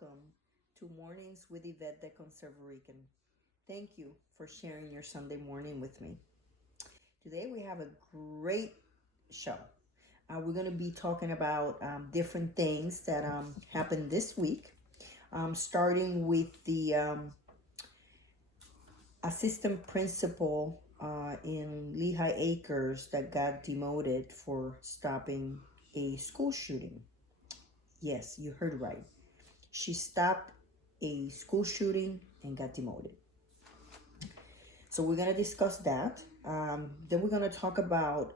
welcome to Mornings with Yvette, the Conservarican. Thank you for sharing your Sunday morning with me. Today we have a great show. We're going to be talking about different things that happened this week, starting with the assistant principal in Lehigh Acres that got demoted for stopping a school shooting. Yes, you heard right. She stopped a school shooting and got demoted. So we're going to discuss that. Then we're going to talk about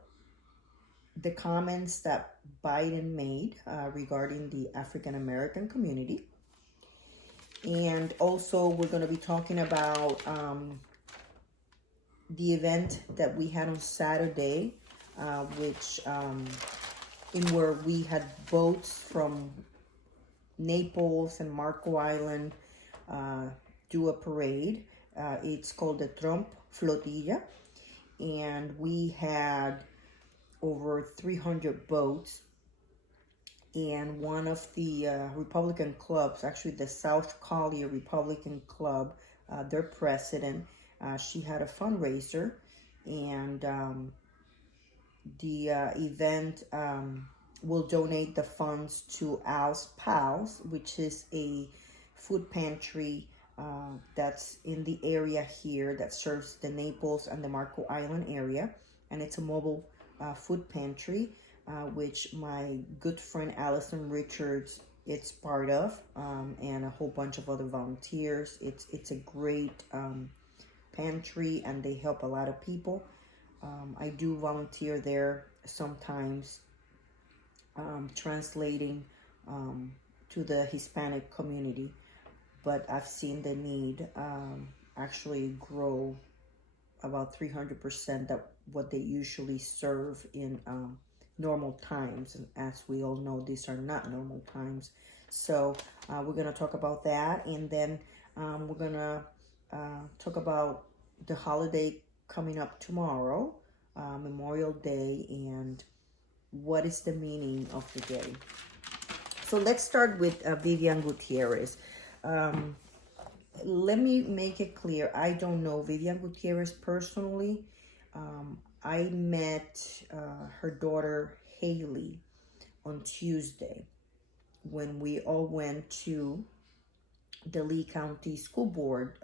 the comments that Biden made regarding the African American community. And also we're going to be talking about the event that we had on Saturday, which in where we had boats from Naples and Marco Island do a parade. It's called the Trump Flotilla, and we had over 300 boats. And one of the Republican clubs, actually the South Collier Republican Club, their president, she had a fundraiser, and the event will donate the funds to Al's Pals, which is a food pantry that's in the area here that serves the Naples and the Marco Island area. And it's a mobile food pantry, which my good friend Allison Richards is part of, and a whole bunch of other volunteers. It's a great pantry, and they help a lot of people. I do volunteer there sometimes, translating to the Hispanic community, but I've seen the need actually grow about 300% that what they usually serve in normal times. And as we all know, these are not normal times. So we're going to talk about that, and then we're going to talk about the holiday coming up tomorrow, Memorial Day, and what is the meaning of the day. So let's start with Vivian Gutierrez. Let me make it clear, I don't know Vivian Gutierrez personally. I met her daughter Haley on Tuesday when we all went to the Lee County School Board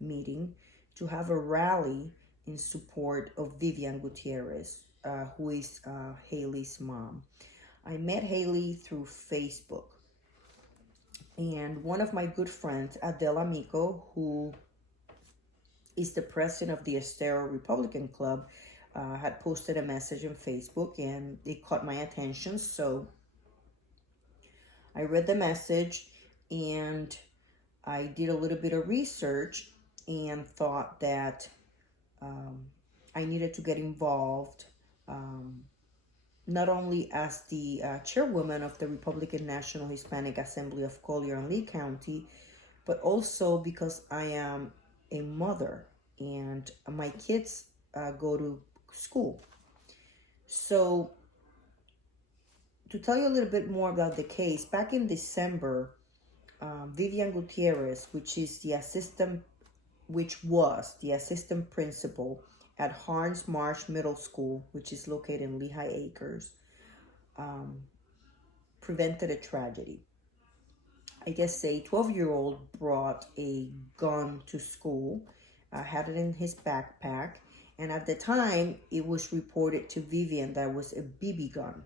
meeting to have a rally in support of Vivian Gutierrez, who is Haley's mom. I met Haley through Facebook. And one of my good friends, Adela Mico, who is the president of the Estero Republican Club, had posted a message on Facebook, and it caught my attention. So I read the message, and I did a little bit of research and thought that I needed to get involved, not only as the chairwoman of the Republican National Hispanic Assembly of Collier and Lee County, but also because I am a mother and my kids go to school. So to tell you a little bit more about the case, back in December, Vivian Gutierrez, which was the assistant principal at Harns Marsh Middle School, which is located in Lehigh Acres, prevented a tragedy. I guess a 12-year-old brought a gun to school, had it in his backpack, and at the time, it was reported to Vivian that it was a BB gun.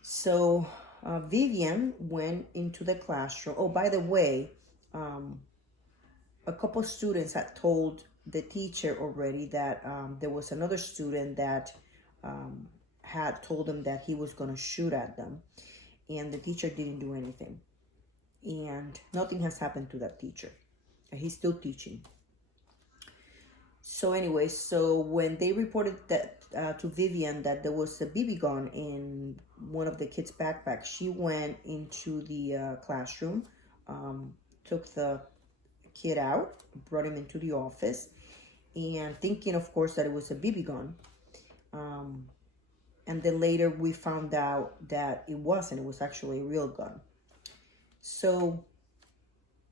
So Vivian went into the classroom. Oh, by the way, a couple students had told the teacher already that there was another student that had told them that he was going to shoot at them, and the teacher didn't do anything, and nothing has happened to that teacher. He's still teaching. So anyway, so when they reported that to Vivian that there was a BB gun in one of the kids' backpacks, she went into the classroom, took the kid out, brought him into the office, and thinking, of course, that it was a BB gun. And then later we found out that it wasn't. It was actually a real gun. So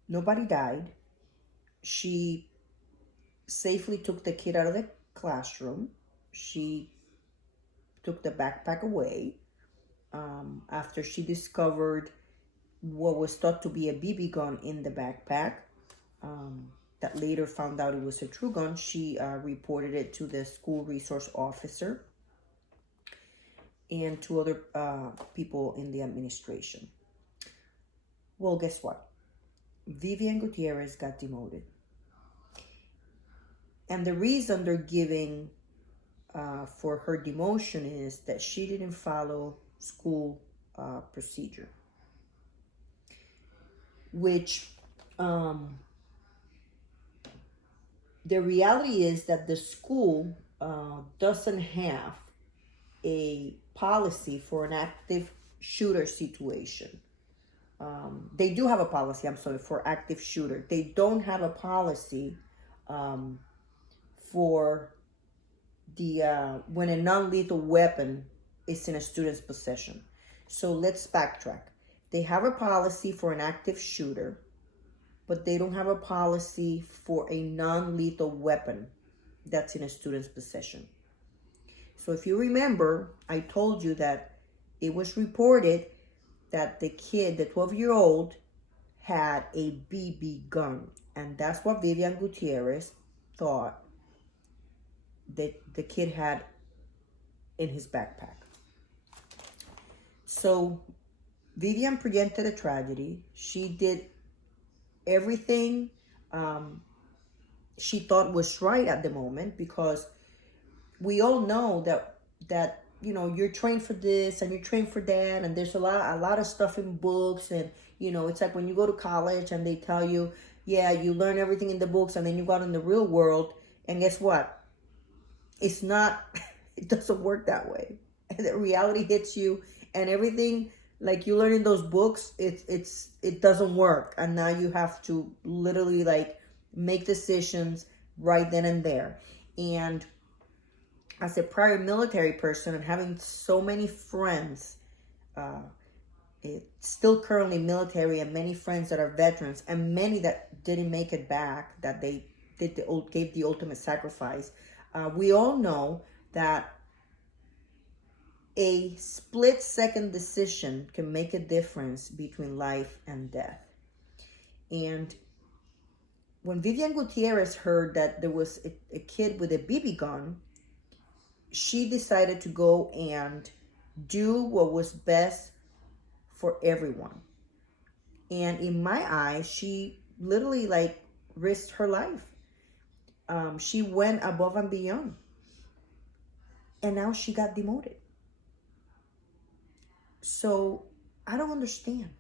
nobody died. She safely took the kid out of the classroom. She took the backpack away after she discovered what was thought to be a BB gun in the backpack. That later found out it was a true gun. She reported it to the school resource officer and to other people in the administration. Well, guess what? Vivian Gutierrez got demoted. And the reason they're giving for her demotion is that she didn't follow school procedure, which the reality is that the school doesn't have a policy for an active shooter situation. They do have a policy, I'm sorry, for active shooter. They don't have a policy for the when a non-lethal weapon is in a student's possession. So let's backtrack. They have a policy for an active shooter, but they don't have a policy for a non-lethal weapon that's in a student's possession. So if you remember, I told you that it was reported that the kid, the 12-year-old, had a BB gun. And that's what Vivian Gutierrez thought that the kid had in his backpack. So Vivian prevented a tragedy. She did everything she thought was right at the moment, because we all know that you know, you're trained for this and you're trained for that, and there's a lot of stuff in books, and you know, it's like when you go to college and they tell you, yeah, you learn everything in the books, and then you go out in the real world, and guess what? It's not, it doesn't work that way. And the reality hits you, and everything like you learn in those books, it doesn't work, and now you have to literally like make decisions right then and there. And as a prior military person and having so many friends, still currently military, and many friends that are veterans, and many that didn't make it back, that they gave the ultimate sacrifice, we all know that a split-second decision can make a difference between life and death. And when Vivian Gutierrez heard that there was a kid with a BB gun, she decided to go and do what was best for everyone. And in my eyes, she literally like risked her life. She went above and beyond. And now she got demoted. So I don't understand.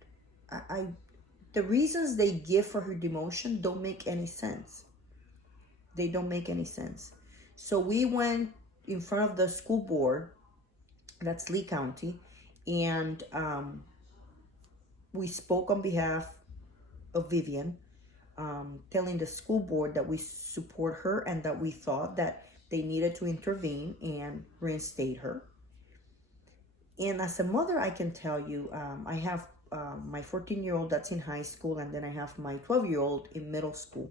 The reasons they give for her demotion don't make any sense. They don't make any sense. So we went in front of the school board, that's Lee County, and we spoke on behalf of Vivian, telling the school board that we support her and that we thought that they needed to intervene and reinstate her. And as a mother, I can tell you, I have my 14-year-old that's in high school, and then I have my 12-year-old in middle school.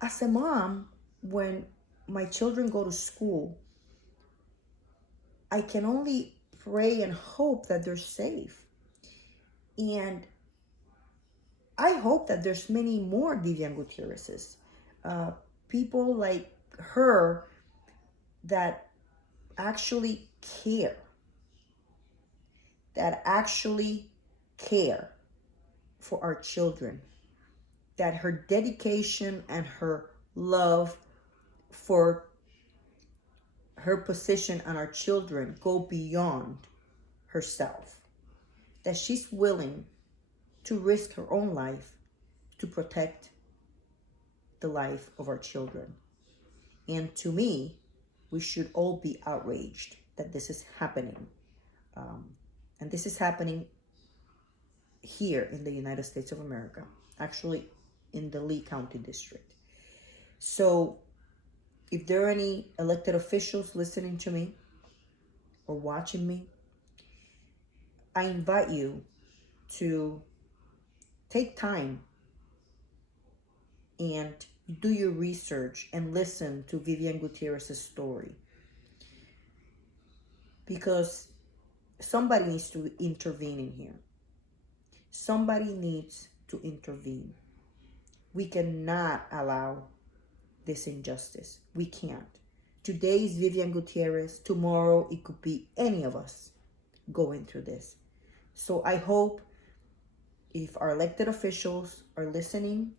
As a mom, when my children go to school, I can only pray and hope that they're safe. And I hope that there's many more Vivian Gutierrez's, people like her that actually care, for our children, that her dedication and her love for her position on our children go beyond herself, that she's willing to risk her own life to protect the life of our children. And to me, we should all be outraged that this is happening. And this is happening here in the United States of America, actually in the Lee County District. So if there are any elected officials listening to me or watching me, I invite you to take time and do your research and listen to Vivian Gutierrez's story, because somebody needs to intervene in here. Somebody needs to intervene. We cannot allow this injustice. We can't. Today is Vivian Gutierrez. Tomorrow it could be any of us going through this. So I hope if our elected officials are listening,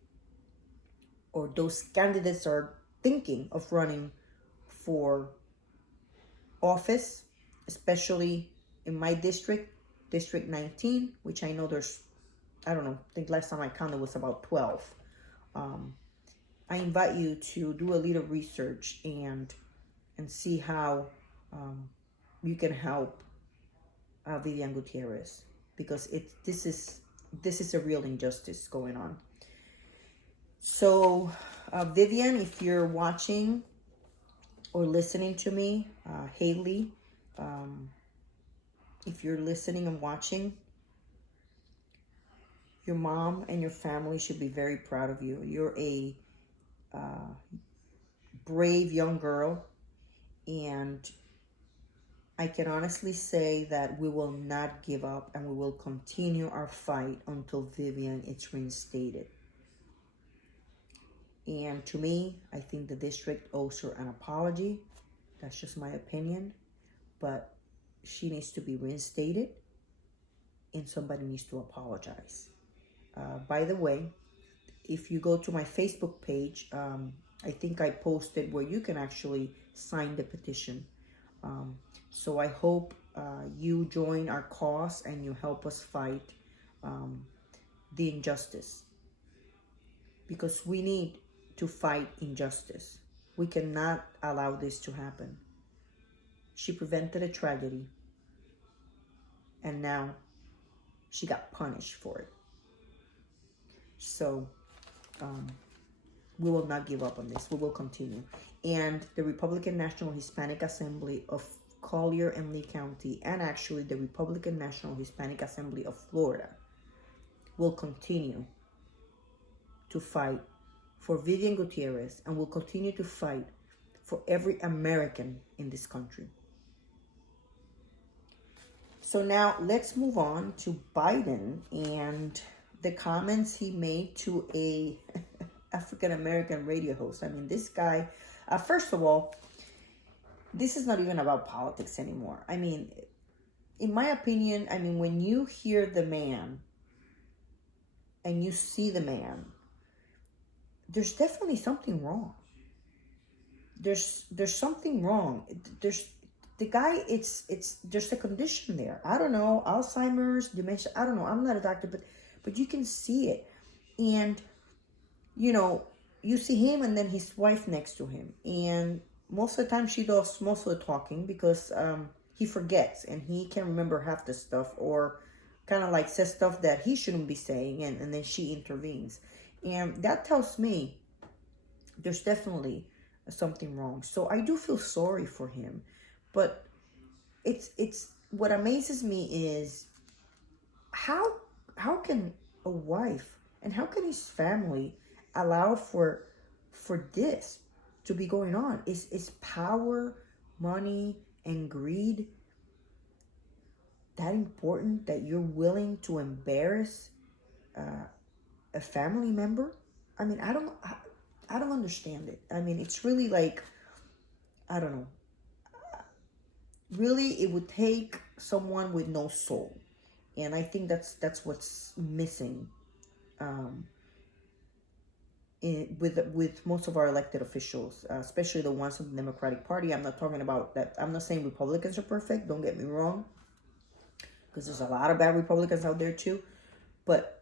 or those candidates are thinking of running for office, especially in my district, District 19, which I know there's, I don't know, I think last time I counted was about 12. I invite you to do a little research and see how you can help Vivian Gutierrez, because this is a real injustice going on. So, Vivian, if you're watching or listening to me, Haley, if you're listening and watching, your mom and your family should be very proud of you. You're a brave young girl, and I can honestly say that we will not give up, and we will continue our fight until Vivian is reinstated. And to me, I think the district owes her an apology. That's just my opinion. But she needs to be reinstated, and somebody needs to apologize. By the way, if you go to my Facebook page, I think I posted where you can actually sign the petition. So I hope you join our cause and you help us fight the injustice, because we need to fight injustice. We cannot allow this to happen. She prevented a tragedy, and now she got punished for it. So we will not give up on this. We will continue. And the Republican National Hispanic Assembly of Collier and Lee County, and actually the Republican National Hispanic Assembly of Florida, will continue to fight for Vivian Gutierrez, and will continue to fight for every American in this country. So now let's move on to Biden and the comments he made to a African-American radio host. I mean, this guy, first of all, this is not even about politics anymore. I mean, in my opinion, I mean, when you hear the man and you see the man, there's definitely something wrong. There's something wrong. There's the guy, there's a condition there. I don't know, Alzheimer's, dementia, I don't know. I'm not a doctor, but you can see it. And, you know, you see him and then his wife next to him. And most of the time she does most of the talking, because he forgets and he can't remember half the stuff, or kind of like says stuff that he shouldn't be saying, and then she intervenes. And that tells me there's definitely something wrong. So I do feel sorry for him. But it's what amazes me is how can a wife and how can his family allow for this to be going on? Is power, money, and greed that important that you're willing to embarrass a family member? I mean, I don't understand it. I mean, it's really like, I don't know. Really, it would take someone with no soul, and I think that's what's missing with most of our elected officials, especially the ones from the Democratic Party. I'm not talking about that. I'm not saying Republicans are perfect. Don't get me wrong, because there's a lot of bad Republicans out there too. But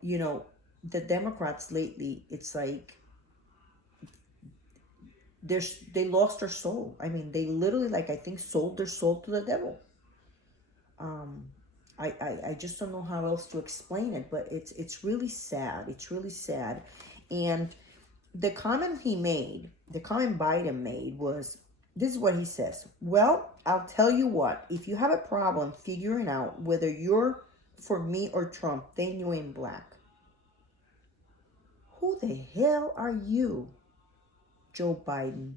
you know, the Democrats lately, it's like they lost their soul. I mean, they literally, like, I think sold their soul to the devil. I just don't know how else to explain it, but it's really sad. It's really sad. And the comment Biden made was, this is what he says: well, I'll tell you what, if you have a problem figuring out whether your for me or Trump, then you ain't black. Who the hell are you, Joe Biden,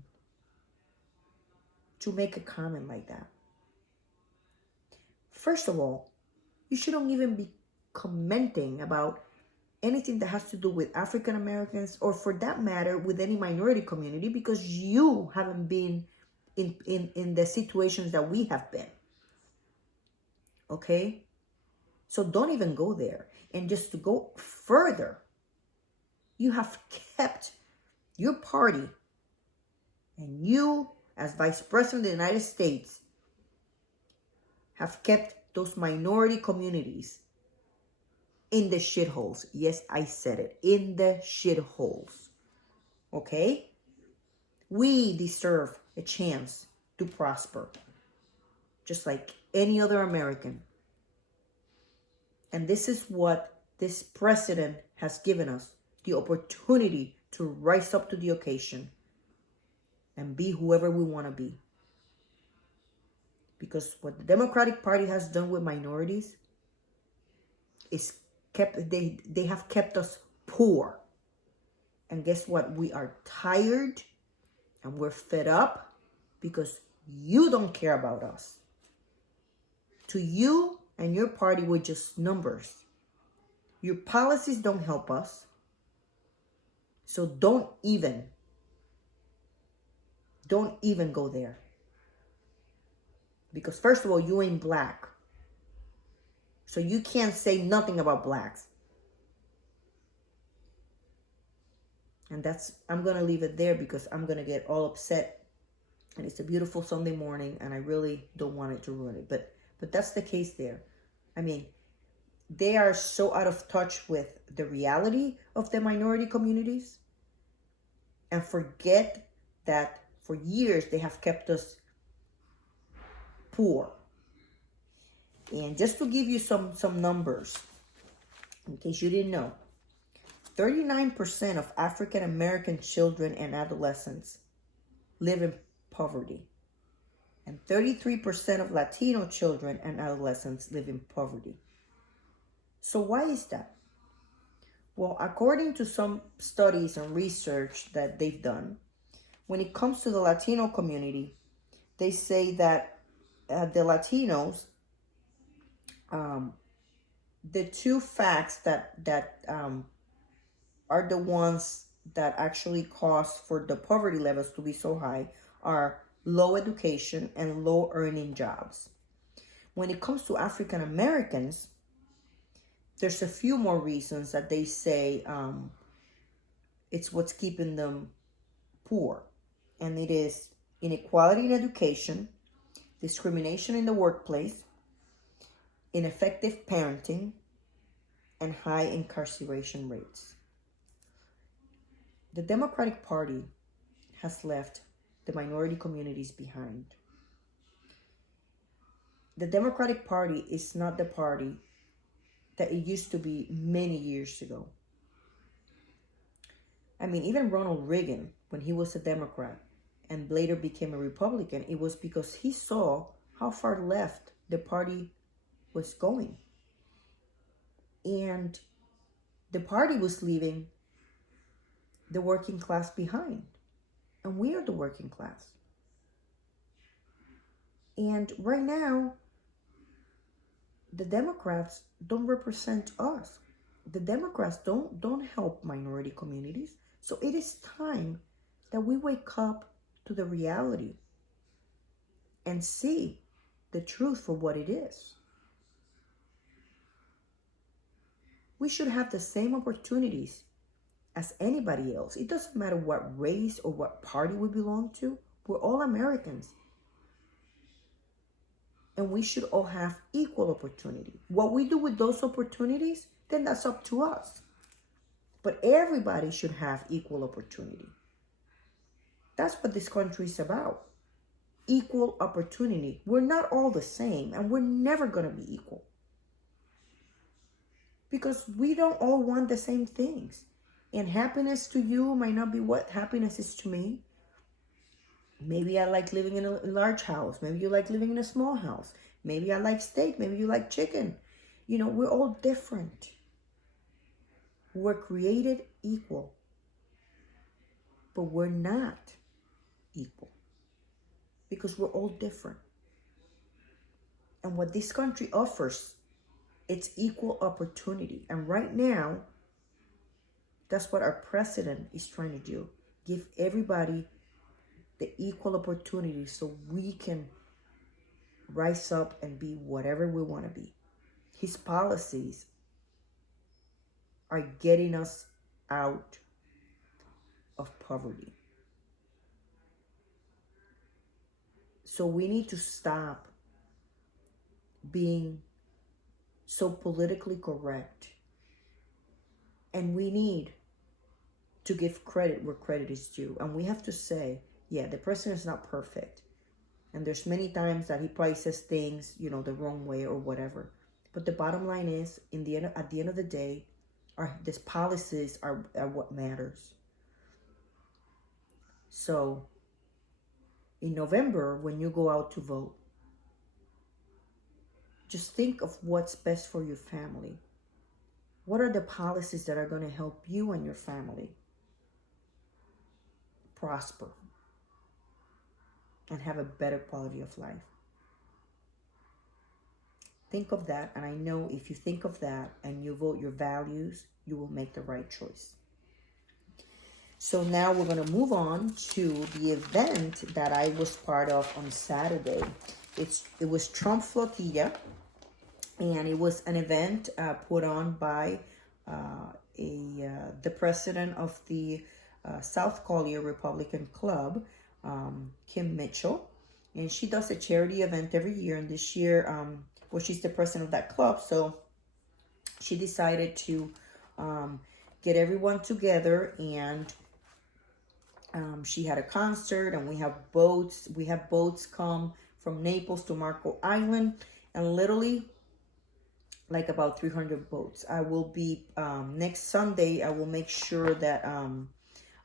to make a comment like that? First of all, you shouldn't even be commenting about anything that has to do with African Americans, or for that matter, with any minority community, because you haven't been in the situations that we have been. Okay? So don't even go there. And just to go further, you have kept your party and you, as Vice President of the United States, have kept those minority communities in the shitholes. Yes, I said it. In the shitholes. Okay? We deserve a chance to prosper, just like any other American. And this is what this president has given us, the opportunity to rise up to the occasion and be whoever we want to be. Because what the Democratic Party has done with minorities is they have kept us poor. And guess what? We are tired and we're fed up because you don't care about us. To you and your party, we're just numbers. Your policies don't help us. So don't even go there. Because first of all, you ain't black. So you can't say nothing about blacks. And I'm going to leave it there because I'm going to get all upset. And it's a beautiful Sunday morning and I really don't want it to ruin it. But that's the case there. I mean, they are so out of touch with the reality of the minority communities and forget that for years they have kept us poor. And just to give you some numbers, in case you didn't know, 39% of African American children and adolescents live in poverty. And 33% of Latino children and adolescents live in poverty. So why is that? Well, according to some studies and research that they've done, when it comes to the Latino community, they say that the Latinos, the two facts that are the ones that actually cause for the poverty levels to be so high are low education and low earning jobs. When it comes to African Americans, there's a few more reasons that they say it's what's keeping them poor. And it is inequality in education, discrimination in the workplace, ineffective parenting, and high incarceration rates. The Democratic Party has left the minority communities behind. The Democratic Party is not the party that it used to be many years ago. I mean, even Ronald Reagan, when he was a Democrat and later became a Republican, it was because he saw how far left the party was going. And the party was leaving the working class behind. And we are the working class. And right now, the Democrats don't represent us. The Democrats don't help minority communities. So it is time that we wake up to the reality and see the truth for what it is. We should have the same opportunities as anybody else. It doesn't matter what race or what party we belong to. We're all Americans. And we should all have equal opportunity. What we do with those opportunities, then that's up to us. But everybody should have equal opportunity. That's what this country is about. Equal opportunity. We're not all the same, and we're never going to be equal. Because we don't all want the same things. And happiness to you might not be what happiness is to me. Maybe I like living in a large house. Maybe you like living in a small house. Maybe I like steak. Maybe you like chicken. You know, we're all different. We're created equal, but we're not equal because we're all different. And what this country offers, it's equal opportunity. And right now, that's what our president is trying to do. Give everybody the equal opportunity so we can rise up and be whatever we want to be. His policies are getting us out of poverty. So we need to stop being so politically correct. And we need to give credit where credit is due. And we have to say, yeah, the president is not perfect. And there's many times that he probably says things, you know, the wrong way or whatever. But the bottom line is, at the end of the day, these policies are what matters. So in November, when you go out to vote, just think of what's best for your family. What are the policies that are going to help you and your family prosper and have a better quality of life? Think of that, and I know if you think of that and you vote your values, you will make the right choice. So now we're going to move on to the event that I was part of on Saturday. It was Trump Flotilla, and it was an event put on by the president of the South Collier Republican Club, Kim Mitchell, and she does a charity event every year. And this year, she's the president of that club, so she decided to get everyone together, and she had a concert, and we have boats. We have boats come from Naples to Marco Island, and literally like about 300 boats. I will be next Sunday. I will make sure that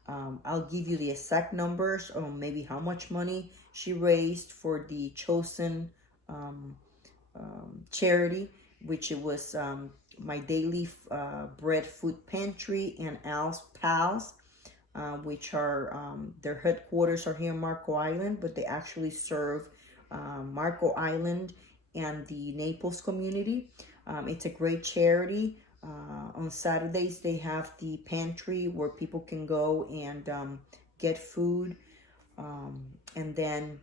I'll give you the exact numbers or maybe how much money she raised for the chosen charity, which it was My Daily Bread Food Pantry and Al's Pals, which are their headquarters are here in Marco Island, but they actually serve Marco Island and the Naples community. It's a great charity. On Saturdays, they have the pantry where people can go and get food. And then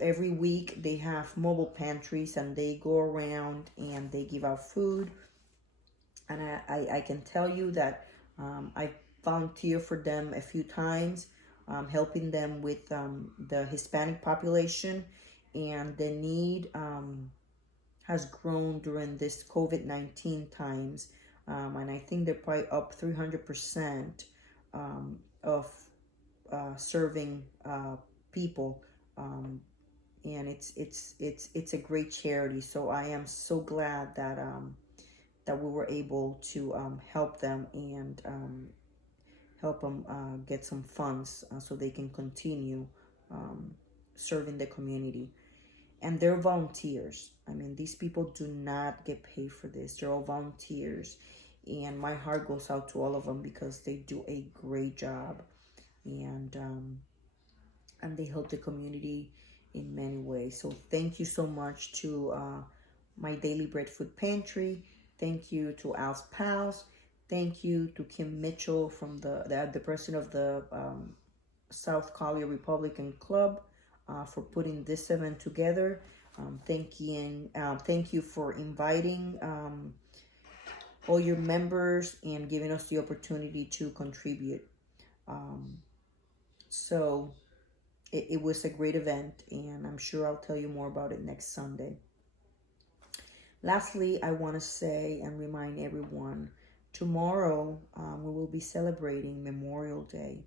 every week they have mobile pantries, and they go around and they give out food. And I can tell you that I volunteered for them a few times, helping them with the Hispanic population, and the need has grown during this COVID-19 times. And I think they're probably up 300% of serving people. And it's a great charity. So I am so glad that that we were able to help them and help them get some funds so they can continue serving the community. And they're volunteers. I mean, these people do not get paid for this. They're all volunteers. And my heart goes out to all of them because they do a great job. And they help the community in many ways. So thank you so much to My Daily Bread Food Pantry. Thank you to Al's Pals. Thank you to Kim Mitchell from the president of the South Collier Republican Club for putting this event together. Thank you for inviting all your members and giving us the opportunity to contribute. So it was a great event, and I'm sure I'll tell you more about it next Sunday. Lastly, I want to say and remind everyone, tomorrow we will be celebrating Memorial Day.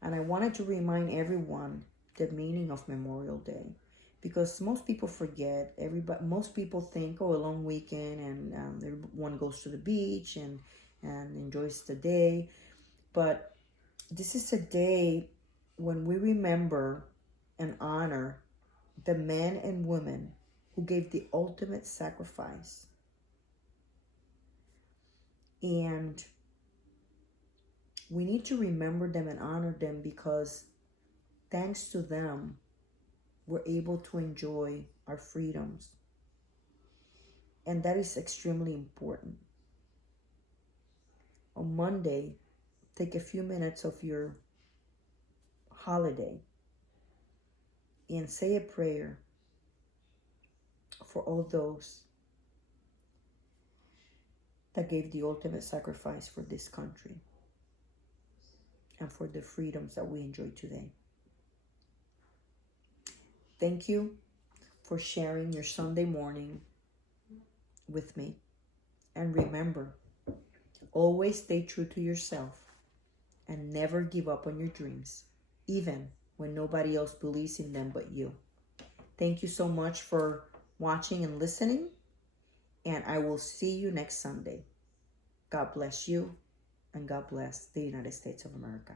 And I wanted to remind everyone the meaning of Memorial Day, because most people forget. Most people think, oh, a long weekend, and everyone goes to the beach and enjoys the day. But this is a day when we remember and honor the men and women who gave the ultimate sacrifice And we need to remember them and honor them, because thanks to them, we're able to enjoy our freedoms. And that is extremely important. On Monday, take a few minutes of your holiday and say a prayer for all those that gave the ultimate sacrifice for this country and for the freedoms that we enjoy today. Thank you for sharing your Sunday morning with me. And remember, always stay true to yourself and never give up on your dreams, even when nobody else believes in them but you. Thank you so much for watching and listening, and I will see you next Sunday. God bless you, and God bless the United States of America.